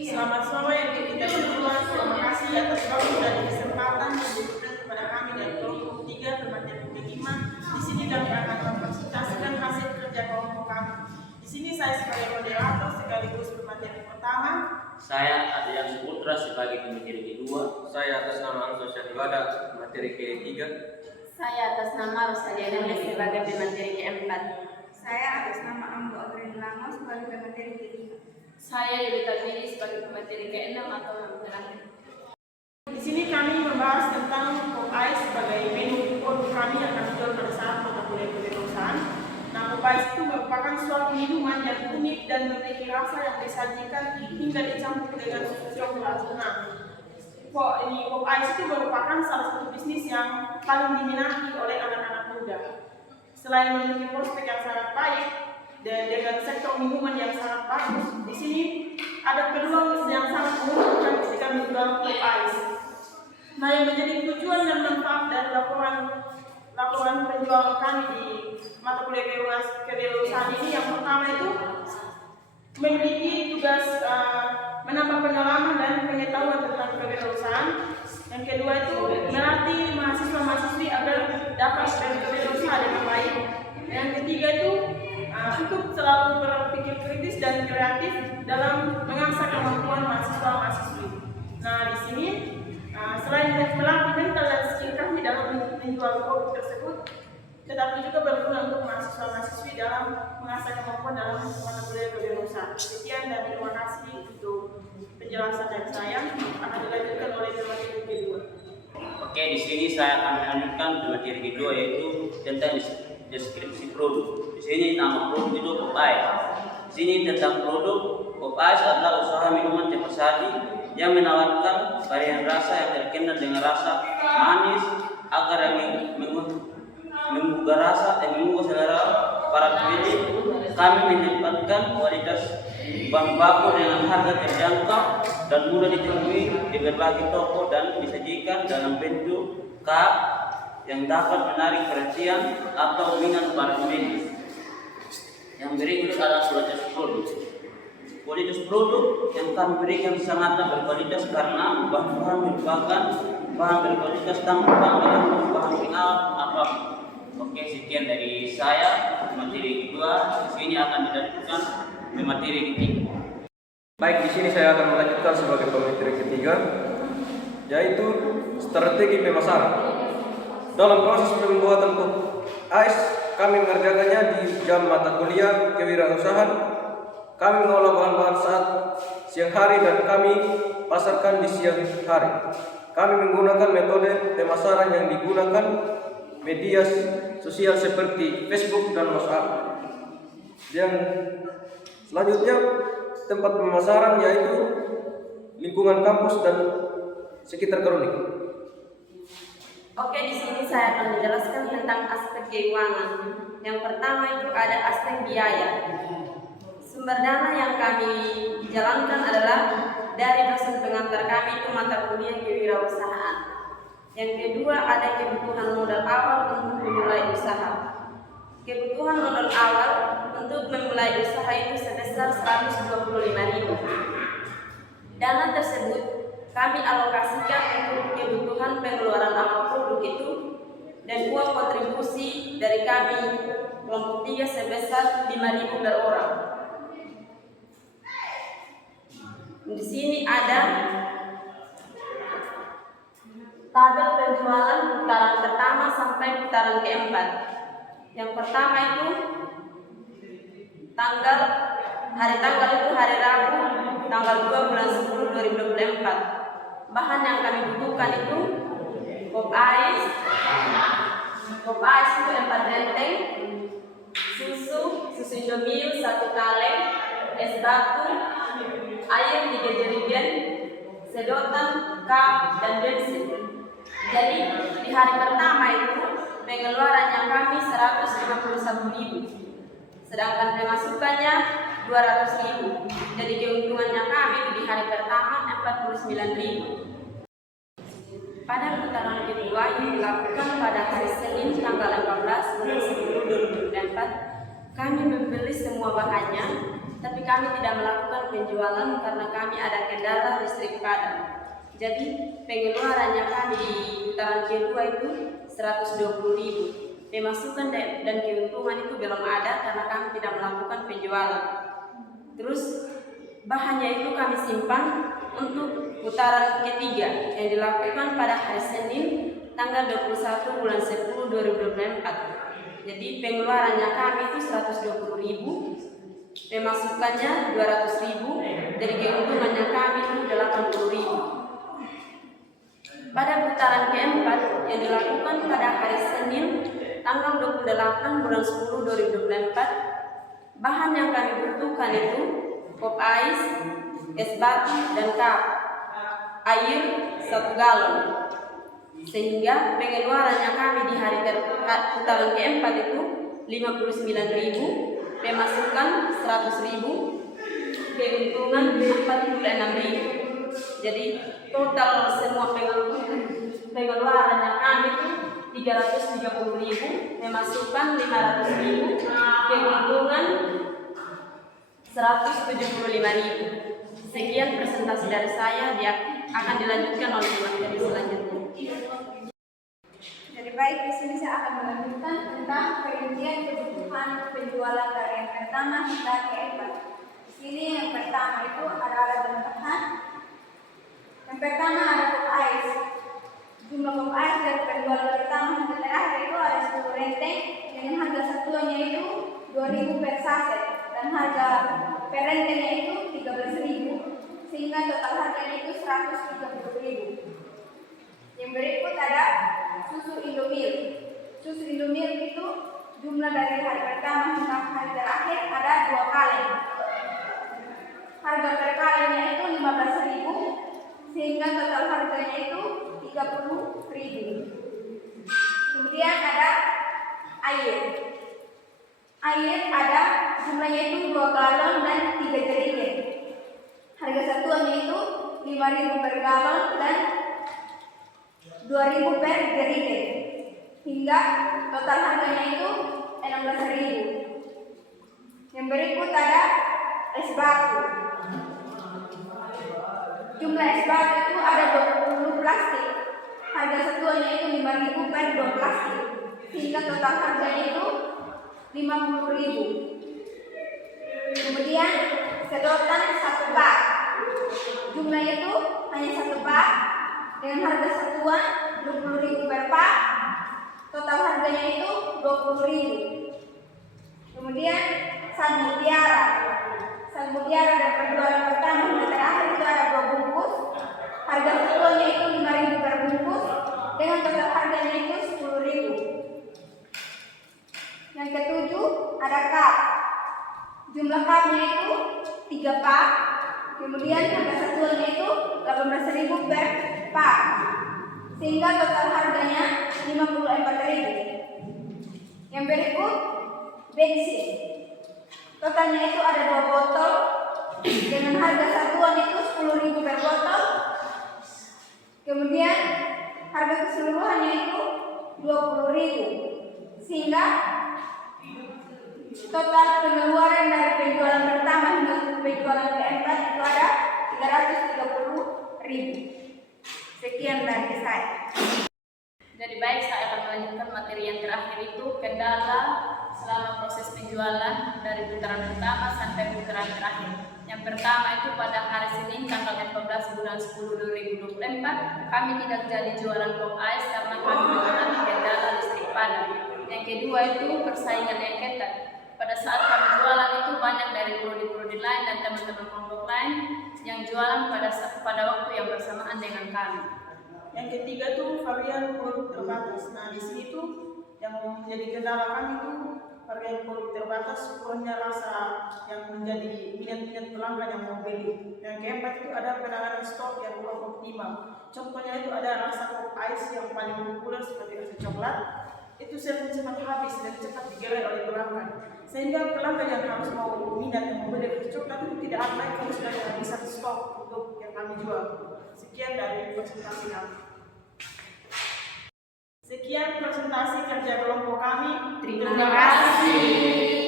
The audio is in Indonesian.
Selamat sore untuk kita semua. Terima kasih atas waktu dan kesempatan yang diberikan kepada kami dari kelompok 3 bermateri kelima. Di sini kami akan mempresentasikan hasil kerja kelompok kami. Di sini saya sebagai moderator sekaligus pemateri pertama. Saya Adrian Suputra sebagai pemateri kedua. Saya atas nama Anso Syahibada materi ketiga. Saya atas nama Rosalia Demes sebagai pemateri keempat. Saya atas nama Ambo Adrian Lamos sebagai pemateri kelima. Saya Yudita Billy sebagai pemateri ke-6 atau yang terakhir. Di sini kami membahas tentang Popeyes sebagai menu produk kami yang akan dijual pada saat mata kuliah kewirausahaan. Nah, Popeyes itu merupakan suatu minuman yang unik dan memiliki rasa yang disajikan hingga dicampur dengan susu coklat. Nah, Popeyes itu merupakan salah satu bisnis yang paling diminati oleh anak-anak muda. Selain memiliki prospek yang sangat baik dan dengan sektor minuman yang sangat bagus, di sini ada peluang yang sangat menguntungkan ketika menjual Popeyes. Nah, yang menjadi tujuan dan manfaat dari laporan penjualan kami di mata kuliah kewirausahaan ini, yang pertama itu memiliki tugas menambah pengalaman dan pengetahuan tentang kewirausahaan. Yang kedua itu melatih mahasiswa-mahasiswi agar dapat berwirausaha dengan baik. Yang ketiga itu untuk selalu berpikir kritis dan kreatif dalam mengasah kemampuan mahasiswa-mahasiswi. Nah, di sini selain melatih mental dan skill kami dalam menjual produk tersebut, tetapi juga berguna untuk mahasiswa-mahasiswi dalam mengasah kemampuan dalam mata kuliah kewirausahaan. Sekian dan terima kasih untuk penjelasan dari saya. Akan dilanjutkan oleh pemateri kedua. Oke, di sini saya akan melanjutkan pemateri kedua, yaitu tentang deskripsi produk. Di sini nama produk itu Popeyes. Di sini tentang produk, Popeyes adalah usaha minuman cepat saji yang menawarkan varian rasa yang terkenal dengan rasa manis agar menggugah selera para pembeli. Kami menempatkan kualitas bahan baku dengan harga terjangkau dan mudah ditemui di berbagai toko dan disajikan dalam bentuk cup yang dapat menarik perhatian atau minat para pembeli. Yang berikut adalah kualitas produk. Kualitas produk yang kami berikan sangatlah berkualitas karena bahan-bahan merupakan bahan berkualitas tanpa mengandung bahan pengawet apapun. Oke, sekian dari saya materi kedua. Di sini akan dilanjutkan materi ketiga. Baik, di sini saya akan melanjutkan sebagai pemateri ketiga, yaitu strategi pemasaran. Dalam proses pembuatan Popeyes, kami mengerjakannya di jam mata kuliah kewirausahaan. Kami mengolah bahan-bahan saat siang hari dan kami pasarkan di siang hari. Kami menggunakan metode pemasaran yang digunakan media sosial seperti Facebook dan WhatsApp. Yang selanjutnya tempat pemasaran yaitu lingkungan kampus dan sekitar kronik. Oke, di sini saya akan menjelaskan tentang aspek keuangan. Yang pertama itu ada aspek biaya. Sumber dana yang kami jalankan adalah dari dosen pengantar kami itu mata kuliah kewirausahaan. Yang kedua ada kebutuhan modal awal untuk memulai usaha. Kebutuhan modal awal untuk memulai usaha itu sebesar 125.000. Dana tersebut kami alokasikan untuk kebutuhan pengeluaran awal produk itu dan uang kontribusi dari kami kelompok 3 sebesar 5.000 per orang. Di sini ada tabel penjualan putaran pertama sampai putaran keempat. Yang pertama itu hari tanggal itu hari Rabu tanggal 2 bulan 10 2024. Bahan yang kami butuhkan itu Popeyes itu 4 renteng, susu Indomie 1 kaleng, es batu, air 3 jerigen, sedotan, cup, dan bensin. Jadi di hari pertama itu pengeluarannya kami 151.000, sedangkan pemasukannya 200.000. Jadi keuntungannya kami di hari pertama 49.000. Pada putaran kedua yang dilakukan pada hari Senin tanggal 14 bulan 10 2024, kami membeli semua bahannya tapi kami tidak melakukan penjualan karena kami ada kendala listrik padam. Jadi pengeluarannya kami di putaran kedua itu 120.000. Pemasukan dan keuntungan itu belum ada karena kami tidak melakukan penjualan. Terus bahannya itu kami simpan untuk putaran ketiga yang dilakukan pada hari Senin tanggal 21 bulan 10 2024. Jadi pengeluarannya kami itu 120.000, pemasukannya 200.000, dari keuntungannya kami itu 80.000. Pada putaran keempat yang dilakukan pada hari Senin tanggal 28 bulan 10 2024, bahan yang kami butuhkan itu pop ice, es batu, dan cup, air 1 galon. Sehingga pengeluarannya kami di hari putaran keempat itu 59.000, pemasukan 100.000, keuntungan 46.000. Jadi total semua pengeluarannya kami itu 330.000, pemasukan 500.000, keuntungan 175.000. Sekian presentasi dari saya, dia akan dilanjutkan oleh materi selanjutnya. Jadi baik, di sini saya akan melanjutkan tentang perincian kebutuhan penjualan dari yang pertama hingga keempat. Di sini yang pertama itu ada alat bahan. Yang pertama ada pop ice. Jumlah pop ice dari penjualan pertama hingga terakhir itu ada 10 renteng dengan harga satuannya itu 2.000 per saset dan harga per rentengnya itu 13.000, sehingga total harganya itu 130.000. Yang berikut ada susu Indomilk. Susu Indomilk itu jumlah dari hari pertama hingga hari terakhir ada 2 kaleng. Harga per kalengnya itu 15.000, sehingga total harganya itu 30.000. Kemudian ada air. Air ada jumlahnya itu 2 galon dan 3 jerigen. Harga satuannya itu 5.000 per galon dan 2.000 per jerigen, hingga total harganya itu 16.000. Yang berikut ada es batu. Jumlah es batu itu ada 20 plastik. Harga satuannya itu 5.000 per 2 plastik, sehingga total harganya itu 50.000. Kemudian sedotan 1 bak. Jumlahnya itu hanya 1 bak dengan harga satuan 20.000 per pak. Total harganya itu 20.000. Kemudian sabun mutiara. Sabun mutiara dari penjualan pertama hingga terakhir itu ada 2 bungkus. Harga satuannya itu 5.000 per bungkus dengan total harganya itu 10.000. Yang ketujuh ada cup. Jumlah cupnya itu 3 pak. Kemudian harga satuannya itu 18.000 per pak, sehingga total harganya 54.000. Yang berikut bensin. Totalnya itu ada 2 botol dengan harga satuan itu 10.000 per botol. Kemudian harga keseluruhannya itu 20.000, sehingga total pengeluaran dari penjualan pertama hingga penjualan keempat itu ada 330.000. Sekian dari saya. Jadi baik, saya akan melanjutkan materi yang terakhir itu kendala selama proses penjualan dari putaran pertama sampai putaran terakhir. Yang pertama itu pada hari Senin tanggal 14 bulan 10 2024 kami tidak jadi jualan pop ice karena kami mengalami kendala listrik padam. Yang kedua itu persaingan yang ketat. Pada saat kami jualan itu banyak dari prodi-prodi lain dan teman-teman kelompok lain yang jualan pada waktu yang bersamaan dengan kami. Yang ketiga tuh varian produk terbatas. Nah, di sini tuh yang menjadi kendala kami tuh varian produk terbatas, kurangnya rasa yang menjadi minat-minat pelanggan yang mau beli. Yang keempat itu ada penanganan stok yang kurang optimal. Contohnya itu ada rasa pop ice yang paling populer seperti rasa coklat, itu sering cepat habis dan cepat digeleng oleh pelanggan. Sehingga pelanggan yang harus mau minat yang membeli rasa coklat itu tidak akan kalau sudah kehabisan stok untuk yang kami jual. Sekian dari presentasi kami. Sekian presentasi kerja kelompok kami. Terima kasih.